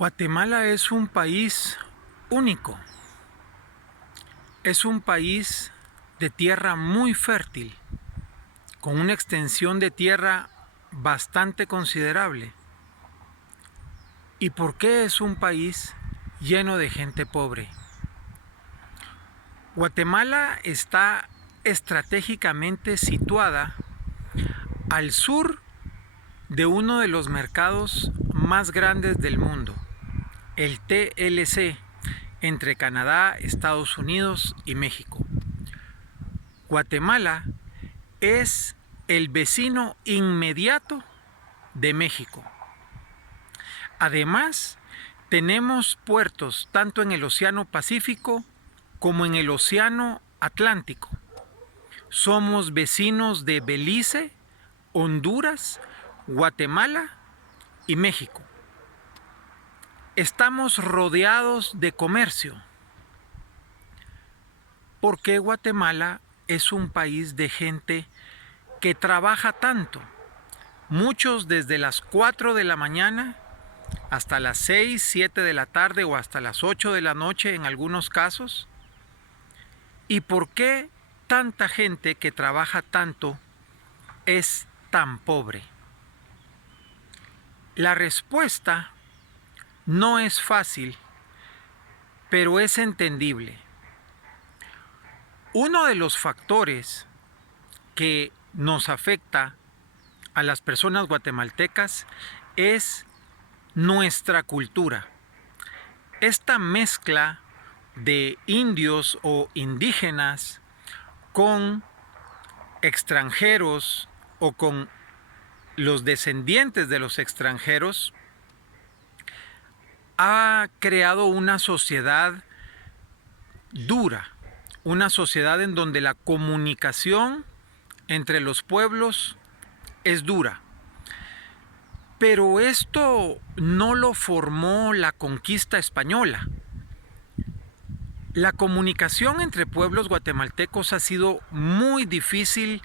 Guatemala es un país único. Es un país de tierra muy fértil, con una extensión de tierra bastante considerable. ¿Y por qué es un país lleno de gente pobre? Guatemala está estratégicamente situada al sur de uno de los mercados más grandes del mundo, el TLC, entre Canadá, Estados Unidos y México. Guatemala es el vecino inmediato de México. Además, tenemos puertos tanto en el Océano Pacífico como en el Océano Atlántico. Somos vecinos de Belice, Honduras, Guatemala y México. Estamos rodeados de comercio. ¿Por qué Guatemala es un país de gente que trabaja tanto? Muchos desde las 4 de la mañana hasta las 6, 7 de la tarde o hasta las 8 de la noche en algunos casos. ¿Y por qué tanta gente que trabaja tanto es tan pobre? La respuesta no es fácil, pero es entendible. Uno de los factores que nos afecta a las personas guatemaltecas es nuestra cultura. Esta mezcla de indios o indígenas con extranjeros o con los descendientes de los extranjeros ha creado una sociedad dura, una sociedad en donde la comunicación entre los pueblos es dura. Pero esto no lo formó la conquista española. La comunicación entre pueblos guatemaltecos ha sido muy difícil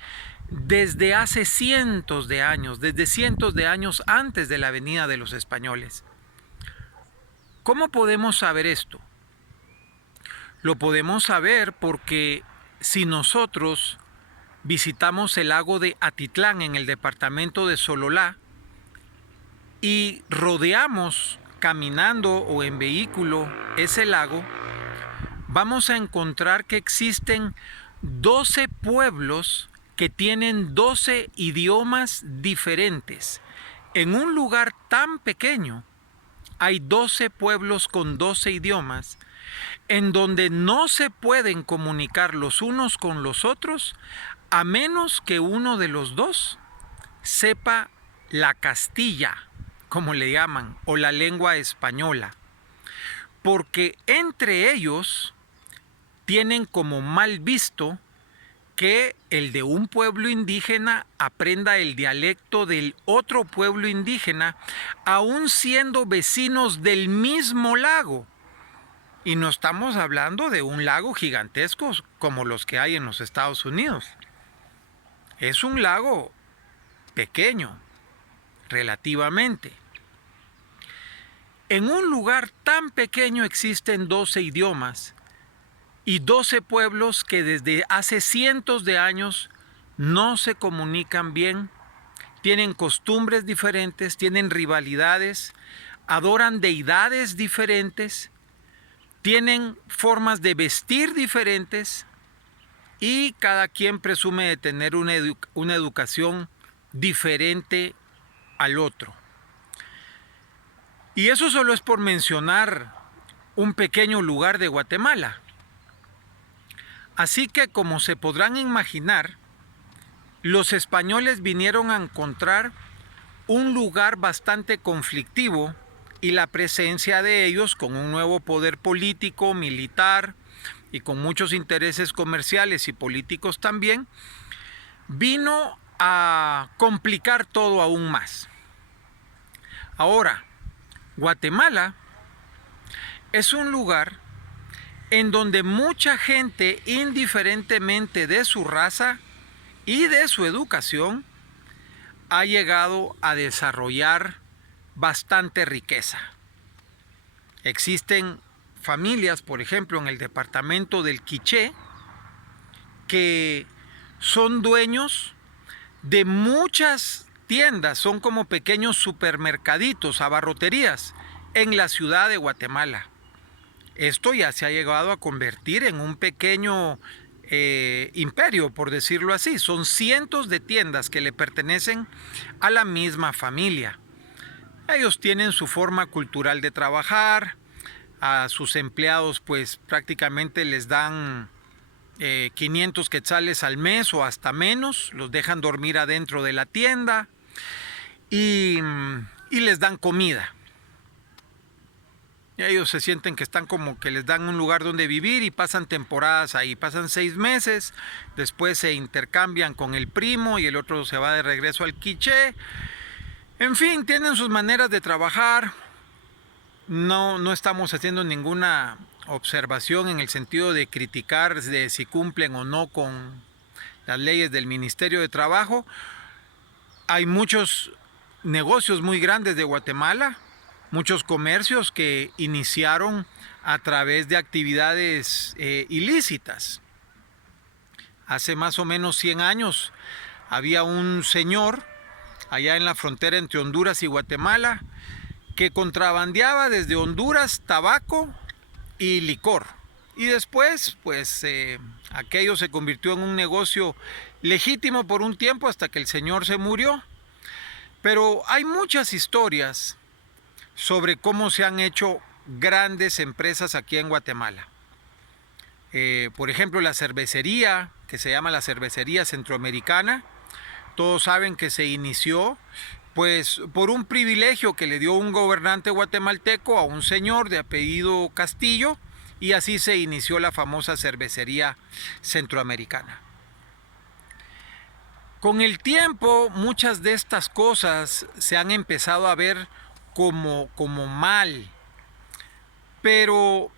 desde hace cientos de años, desde cientos de años antes de la venida de los españoles. ¿Cómo podemos saber esto? Lo podemos saber porque si nosotros visitamos el lago de Atitlán en el departamento de Sololá y rodeamos caminando o en vehículo ese lago, vamos a encontrar que existen 12 pueblos que tienen 12 idiomas diferentes. En un lugar tan pequeño hay 12 pueblos con 12 idiomas en donde no se pueden comunicar los unos con los otros a menos que uno de los dos sepa la castilla, como le llaman, o la lengua española. Porque entre ellos tienen como mal visto que el de un pueblo indígena aprenda el dialecto del otro pueblo indígena, aun siendo vecinos del mismo lago. Y no estamos hablando de un lago gigantesco como los que hay en los Estados Unidos. Es un lago pequeño, relativamente. En un lugar tan pequeño existen 12 idiomas y 12 pueblos que desde hace cientos de años no se comunican bien, tienen costumbres diferentes, tienen rivalidades, adoran deidades diferentes, tienen formas de vestir diferentes y cada quien presume de tener una educación diferente al otro. Y eso solo es por mencionar un pequeño lugar de Guatemala. Así que, como se podrán imaginar, los españoles vinieron a encontrar un lugar bastante conflictivo y la presencia de ellos con un nuevo poder político, militar y con muchos intereses comerciales y políticos también, vino a complicar todo aún más. Ahora, Guatemala es un lugar en donde mucha gente, indiferentemente de su raza y de su educación, ha llegado a desarrollar bastante riqueza. Existen familias, por ejemplo, en el departamento del Quiché, que son dueños de muchas tiendas, son como pequeños supermercaditos, abarroterías en la ciudad de Guatemala. Esto ya se ha llegado a convertir en un pequeño imperio, por decirlo así. Son cientos de tiendas que le pertenecen a la misma familia. Ellos tienen su forma cultural de trabajar, a sus empleados pues prácticamente les dan 500 quetzales al mes o hasta menos, los dejan dormir adentro de la tienda y les dan comida. Y ellos se sienten que están como que les dan un lugar donde vivir y pasan temporadas ahí, pasan 6 meses, después se intercambian con el primo y el otro se va de regreso al Quiché. En fin, tienen sus maneras de trabajar. No estamos haciendo ninguna observación en el sentido de criticar de si cumplen o no con las leyes del Ministerio de Trabajo. Hay muchos negocios muy grandes de Guatemala, muchos comercios que iniciaron a través de actividades ilícitas. Hace más o menos 100 años había un señor allá en la frontera entre Honduras y Guatemala que contrabandeaba desde Honduras tabaco y licor. Y después, pues aquello se convirtió en un negocio legítimo por un tiempo hasta que el señor se murió. Pero hay muchas historias sobre cómo se han hecho grandes empresas aquí en Guatemala. Por ejemplo, la cervecería, que se llama la Cervecería Centroamericana, todos saben que se inició pues por un privilegio que le dio un gobernante guatemalteco a un señor de apellido Castillo, y así se inició la famosa Cervecería Centroamericana. Con el tiempo, muchas de estas cosas se han empezado a ver como mal, pero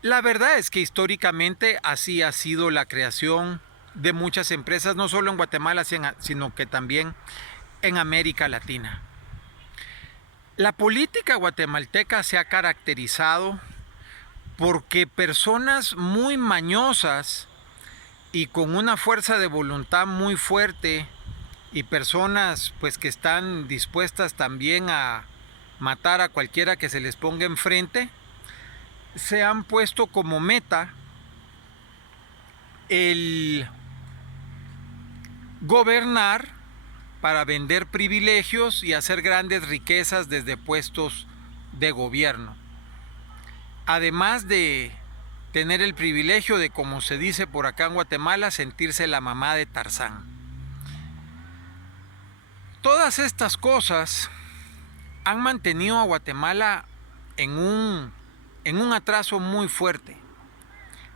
la verdad es que históricamente así ha sido la creación de muchas empresas, no solo en Guatemala, sino que también en América Latina. La política guatemalteca se ha caracterizado porque personas muy mañosas y con una fuerza de voluntad muy fuerte, y personas pues que están dispuestas también a matar a cualquiera que se les ponga enfrente, se han puesto como meta el gobernar para vender privilegios y hacer grandes riquezas desde puestos de gobierno. Además de tener el privilegio de, como se dice por acá en Guatemala, sentirse la mamá de Tarzán. Todas estas cosas han mantenido a Guatemala en un atraso muy fuerte.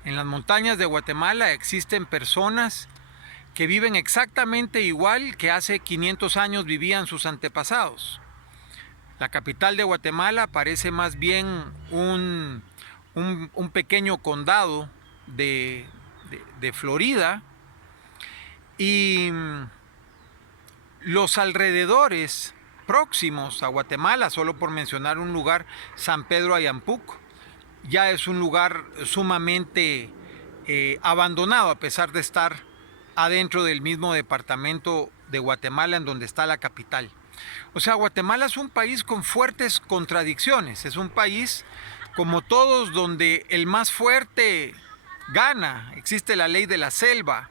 En las montañas de Guatemala existen personas que viven exactamente igual que hace 500 años vivían sus antepasados. La capital de Guatemala parece más bien un pequeño condado de Florida, y los alrededores próximos a Guatemala, solo por mencionar un lugar, San Pedro Ayampuc, ya es un lugar sumamente abandonado, a pesar de estar adentro del mismo departamento de Guatemala en donde está la capital. O sea, Guatemala es un país con fuertes contradicciones, es un país como todos donde el más fuerte gana, existe la ley de la selva.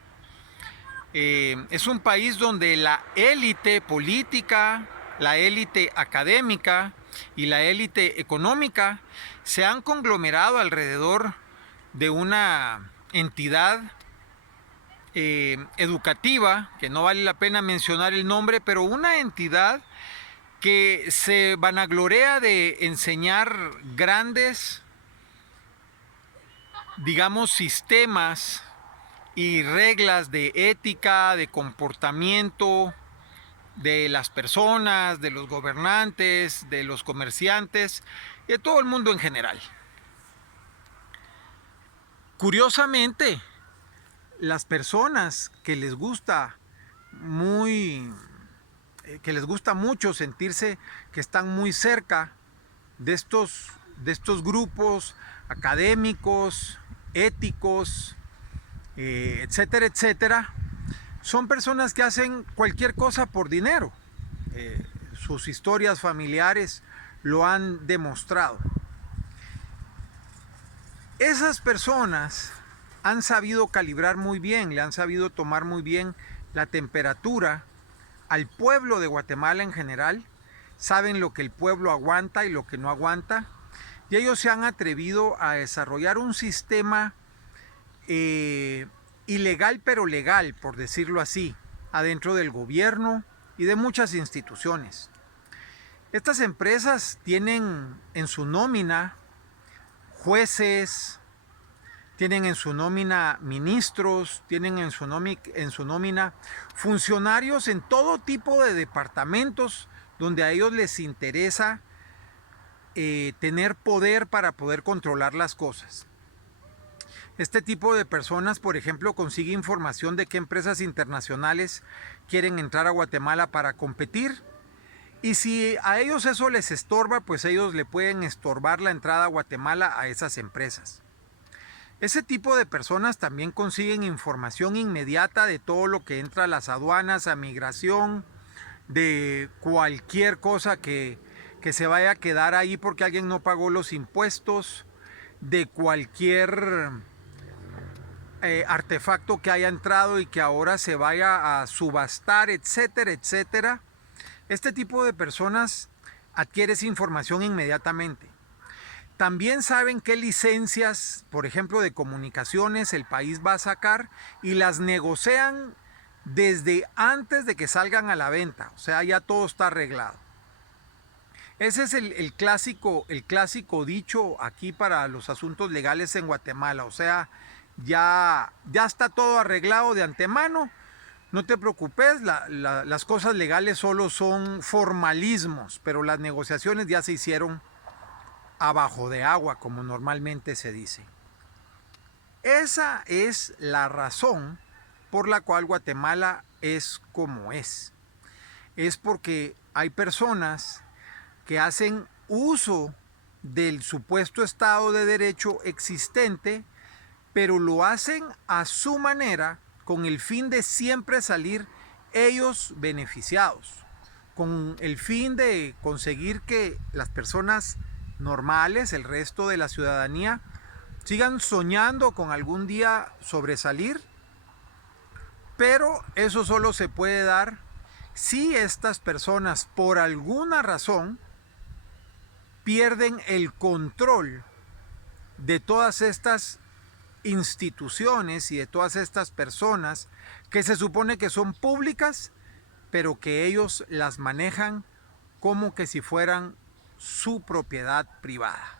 Es un país donde la élite política, la élite académica y la élite económica se han conglomerado alrededor de una entidad educativa, que no vale la pena mencionar el nombre, pero una entidad que se vanaglorea de enseñar grandes, digamos, sistemas y reglas de ética, de comportamiento de las personas, de los gobernantes, de los comerciantes, y de todo el mundo en general. Curiosamente, las personas que les gusta mucho sentirse que están muy cerca de estos de estos grupos académicos, éticos, etcétera, etcétera, son personas que hacen cualquier cosa por dinero. Sus historias familiares lo han demostrado. Esas personas han sabido calibrar muy bien, le han sabido tomar muy bien la temperatura al pueblo de Guatemala en general, saben lo que el pueblo aguanta y lo que no aguanta, y ellos se han atrevido a desarrollar un sistema ilegal pero legal, por decirlo así, adentro del gobierno y de muchas instituciones. Estas empresas tienen en su nómina jueces, tienen en su nómina ministros, tienen en su nómina funcionarios en todo tipo de departamentos donde a ellos les interesa tener poder para poder controlar las cosas. Este tipo de personas, por ejemplo, consigue información de qué empresas internacionales quieren entrar a Guatemala para competir. Y si a ellos eso les estorba, pues ellos le pueden estorbar la entrada a Guatemala a esas empresas. Ese tipo de personas también consiguen información inmediata de todo lo que entra a las aduanas, a migración, de cualquier cosa que se vaya a quedar ahí porque alguien no pagó los impuestos, de cualquier artefacto que haya entrado y que ahora se vaya a subastar, etcétera, etcétera. Este tipo de personas adquiere esa información inmediatamente. También saben qué licencias, por ejemplo, de comunicaciones el país va a sacar y las negocian desde antes de que salgan a la venta. O sea, ya todo está arreglado. Ese es el clásico dicho aquí para los asuntos legales en Guatemala. O sea, ya está todo arreglado de antemano. No te preocupes, las cosas legales solo son formalismos, pero las negociaciones ya se hicieron abajo de agua, como normalmente se dice. Esa es la razón por la cual Guatemala es como es. Es porque hay personas que hacen uso del supuesto Estado de Derecho existente, pero lo hacen a su manera, con el fin de siempre salir ellos beneficiados, con el fin de conseguir que las personas normales, el resto de la ciudadanía, sigan soñando con algún día sobresalir, pero eso solo se puede dar si estas personas, por alguna razón, pierden el control de todas estas instituciones y de todas estas personas que se supone que son públicas, pero que ellos las manejan como que si fueran su propiedad privada.